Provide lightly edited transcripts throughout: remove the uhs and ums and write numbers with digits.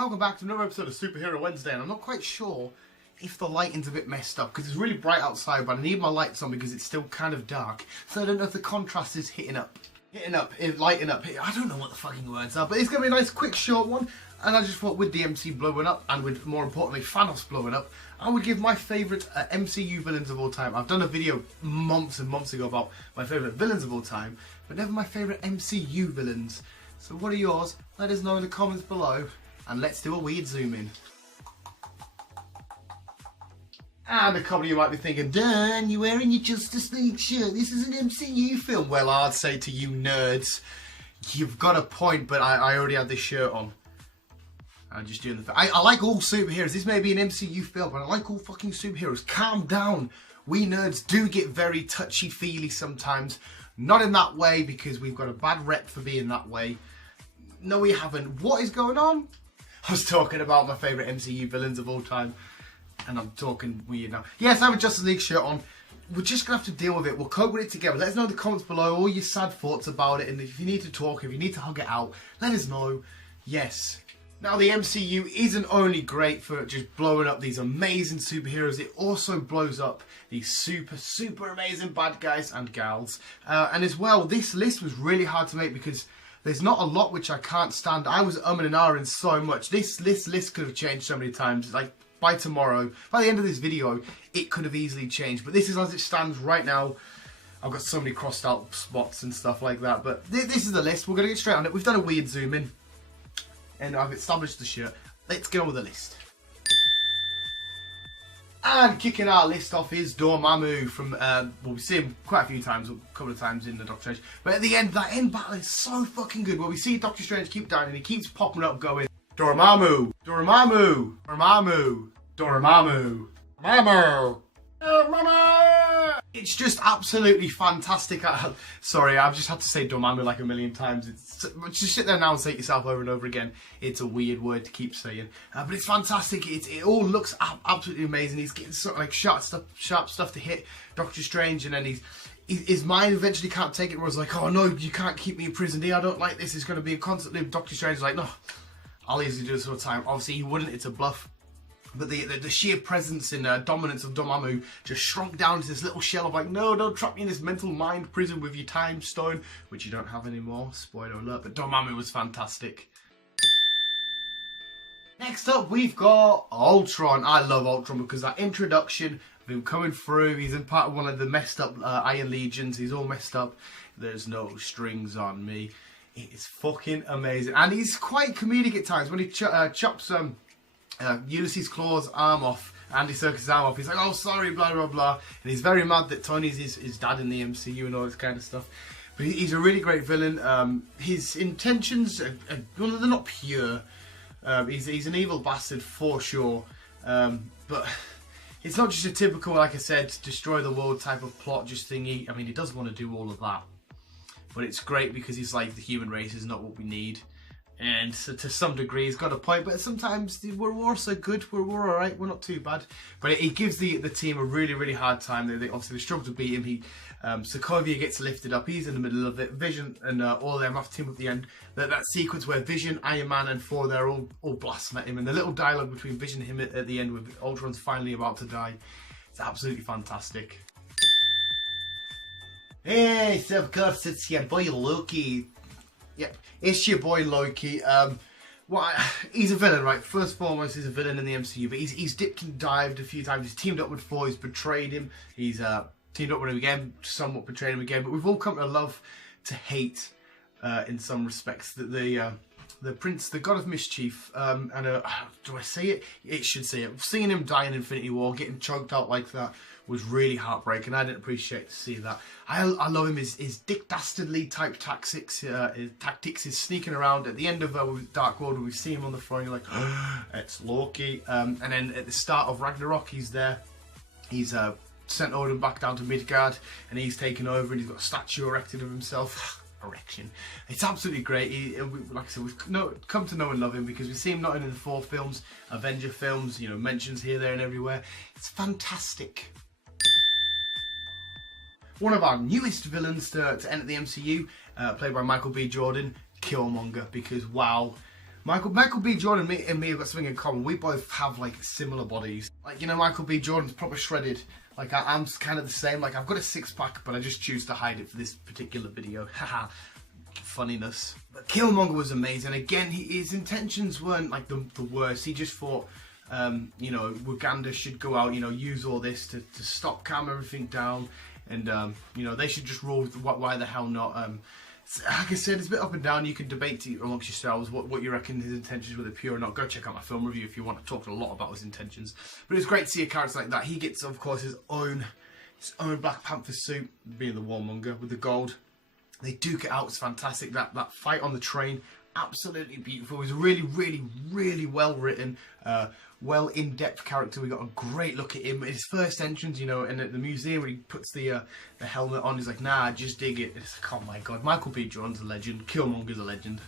welcome back to another episode of Superhero Wednesday, and I'm not quite sure if the lighting's a bit messed up because it's really bright outside, but I need my lights on because it's still kind of dark, so I don't know if the contrast is lighting up. I don't know what the fucking words are, but it's going to be a nice quick short one, and I just thought with the MC blowing up, and with more importantly Thanos blowing up, I would give my favourite MCU villains of all time. I've done a video months and months ago about my favourite villains of all time, but never my favourite MCU villains. So what are yours? Let us know in the comments below, and let's do a weird zoom in. And a couple of you might be thinking, Dan, you're wearing your Justice League shirt. This is an MCU film. Well, I'd say to you nerds, you've got a point, but I already had this shirt on. I'm just doing the I like all superheroes. This may be an MCU film, but I like all fucking superheroes. Calm down. We nerds do get very touchy-feely sometimes. Not in that way, because we've got a bad rep for being that way. No, we haven't. What is going on? I was talking about my favourite MCU villains of all time. And I'm talking weird now. Yes, I have a Justice League shirt on. We're just going to have to deal with it. We'll cope with it together. Let us know in the comments below all your sad thoughts about it. And if you need to talk, if you need to hug it out, let us know. Yes. Now, the MCU isn't only great for just blowing up these amazing superheroes, it also blows up these super amazing bad guys and gals. And as well, this list was really hard to make because there's not a lot which I can't stand. I was umming and ahhing so much. This list could have changed so many times. Like, by tomorrow, by the end of this video, it could have easily changed. But this is as it stands right now. I've got so many crossed out spots and stuff like that. But this is the list. We're going to get straight on it. We've done a weird zoom in. And I've established the shirt. Let's get on with the list. And kicking our list off is Dormammu from, well, we see him quite a few times, a couple of times in the Doctor Strange. But at the end, that end battle is so fucking good. Where we see Doctor Strange keep dying and he keeps popping up going, Dormammu, Dormammu, Dormammu, Dormammu, Dormammu, Dormammu. It's just absolutely fantastic. Sorry, I've just had to say Dormammu like a million times. Just sit there now and say it yourself over and over again. It's a weird word to keep saying, but it's fantastic. It all looks absolutely amazing. He's getting sort of like sharp stuff to hit Doctor Strange, and then his mind eventually can't take it. Where it's like, oh no, you can't keep me imprisoned here. I don't like this. It's going to be a constant loop. Doctor Strange is like, no, I'll easily do this all the time. Obviously, he wouldn't. It's a bluff. But the sheer presence and dominance of Dormammu just shrunk down into this little shell of like, no, don't trap me in this mental mind prison with your time stone, which you don't have anymore. Spoiler alert, but Dormammu was fantastic. Next up, we've got Ultron. I love Ultron because that introduction of him coming through, he's in part of one of the messed up Iron Legions. He's all messed up. There's no strings on me. It is fucking amazing. And he's quite comedic at times when he chops Ulysses Claw's arm off, Andy Serkis' arm off. He's like, oh, sorry, blah, blah, blah. And he's very mad that Tony's his dad in the MCU and all this kind of stuff. But he's a really great villain. His intentions, well, they're not pure. He's an evil bastard for sure. But it's not just a typical, like I said, destroy the world type of plot, just thingy. I mean, he does want to do all of that. But it's great because he's like, the human race is not what we need. And so to some degree he's got a point, but sometimes we're also good, we're alright, we're not too bad. But it gives the team a really hard time. They obviously struggle to beat him. Sokovia gets lifted up, he's in the middle of it. Vision and all of them have to team up at the end. That sequence where Vision, Iron Man and Thor, they're all blasting at him, and the little dialogue between Vision and him at the end with Ultron's finally about to die. It's absolutely fantastic. Hey, so of course it's your boy Loki. Yep, it's your boy Loki. He's a villain, right? First and foremost, he's a villain in the MCU, but he's dipped and dived a few times. He's teamed up with Thor, he's betrayed him. He's teamed up with him again, somewhat betrayed him again. But we've all come to love, to hate, in some respects, the Prince, the God of Mischief. Do I say it? It should say it. Seeing him die in Infinity War, getting choked out like that, was really heartbreaking. I didn't appreciate to see that. I love him. His Dick Dastardly type tactics. His sneaking around at the end of Dark World, we see him on the throne. You're like, oh, it's Loki. And then at the start of Ragnarok, he's there. He's sent Odin back down to Midgard, and he's taken over, and he's got a statue erected of himself. Erection. It's absolutely great. Like I said, we've come to know and love him because we see him not only in the Thor films, Avenger films, mentions here, there, and everywhere. It's fantastic. One of our newest villains to enter the MCU, played by Michael B. Jordan, Killmonger, because wow, Michael B. Jordan and me have got something in common. We both have like similar bodies. Like, you know, Michael B. Jordan's proper shredded. Like I'm kind of the same. Like I've got a six-pack, but I just choose to hide it for this particular video. Haha, funniness. But Killmonger was amazing. Again, his intentions weren't like the worst. He just thought, you know, Uganda should go out, you know, use all this to stop, calm everything down, and you know, they should just rule. Why the hell not? Like I said, it's a bit up and down. You can debate amongst yourselves what you reckon his intentions were, pure or not. Go check out my film review if you want to talk a lot about his intentions. But it's great to see a character like that. He gets, of course, his own Black Panther suit, being the Warmonger with the gold. They duke it out. It's fantastic. That fight on the train, absolutely beautiful. It was really well written. Well in-depth character. We got a great look at him. His first entrance, you know, and at the museum when he puts the helmet on, he's like, nah, just dig it. It's like, oh my god, Michael B. Jordan's a legend. Killmonger's a legend.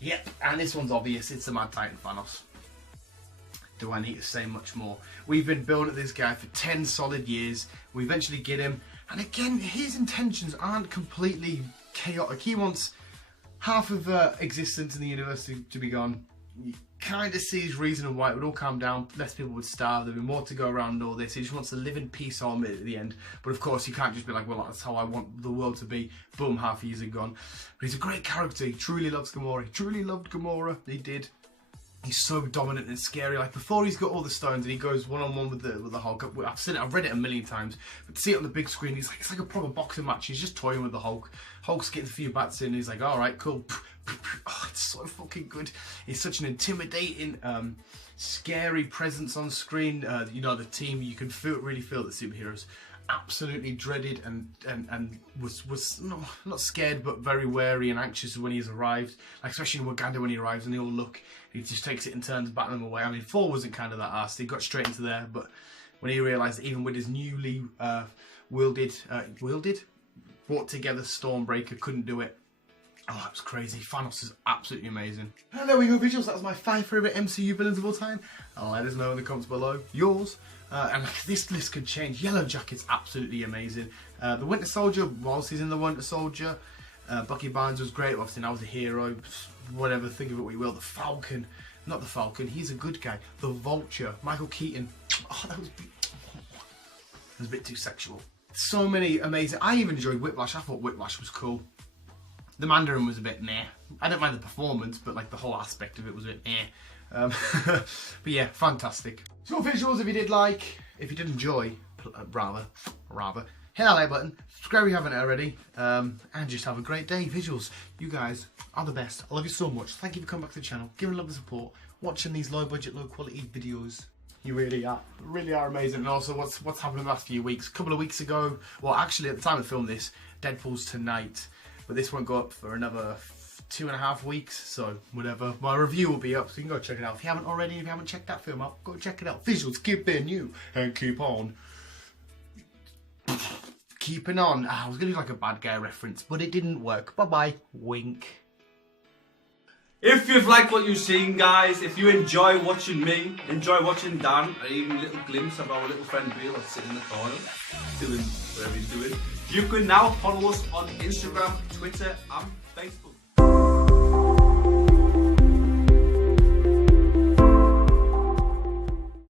Yep, and this one's obvious. It's the Mad Titan Thanos. Do I need to say much more? We've been building this guy for 10 solid years. We eventually get him, and again, his intentions aren't completely chaotic. He wants half of existence in the universe to be gone. You kind of see his reason why it would all calm down, less people would starve, there'd be more to go around and all this. He just wants to live in peace all at the end. But of course, you can't just be like, well, that's how I want the world to be. Boom, half years are gone. But he's a great character. He truly loves Gamora. He truly loved Gamora. He did. He's so dominant and scary. Like before he's got all the stones and he goes one-on-one with the Hulk. I've seen it, I've read it a million times. But to see it on the big screen, it's like a proper boxing match. He's just toying with the Hulk. Hulk's getting a few bats in. He's like, all right, cool. Oh, it's so fucking good. He's such an intimidating, scary presence on screen. You know, the team, you can really feel the superheroes absolutely dreaded and was not scared but very wary and anxious when he's arrived, like especially in Uganda when he arrives and they all look, he just takes it and turns back them away. I mean, Thor wasn't kind of that arsed, he got straight into there, but when he realised that even with his newly brought together Stormbreaker couldn't do it. Oh, that was crazy. Thanos is absolutely amazing. And there we go, visuals. That was my 5 favourite MCU villains of all time. Let us know in the comments below yours. And this list could change. Yellow Jacket's absolutely amazing. The Winter Soldier, whilst he's in the Winter Soldier, Bucky Barnes was great. Obviously now he's a hero. Whatever, think of it what you will. The Falcon, not the Falcon, he's a good guy. The Vulture, Michael Keaton. Oh, that was a bit too sexual. So many amazing. I even enjoyed Whiplash. I thought Whiplash was cool. The Mandarin was a bit meh. I don't mind the performance, but like the whole aspect of it was a bit meh. But yeah, fantastic. So visuals, if you did like, if you did enjoy, rather, hit that like button, subscribe if you haven't already, and just have a great day. Visuals, you guys are the best. I love you so much. Thank you for coming back to the channel, giving love and support, watching these low budget, low quality videos. You really are amazing. And also what's happened in the last few weeks. A couple of weeks ago, well actually at the time of film this, Deadpool's tonight. But this won't go up for another 2.5 weeks, so whatever. My review will be up, so you can go check it out. If you haven't already, if you haven't checked that film out, go check it out. Visuals, keep being new, and keep on. Keeping on. I was going to do like a bad guy reference, but it didn't work. Bye-bye. Wink. If you've liked what you've seen, guys, if you enjoy watching me, enjoy watching Dan, and even a little glimpse of our little friend Bill that's sitting in the corner, doing whatever he's doing, you can now follow us on Instagram, Twitter, and Facebook.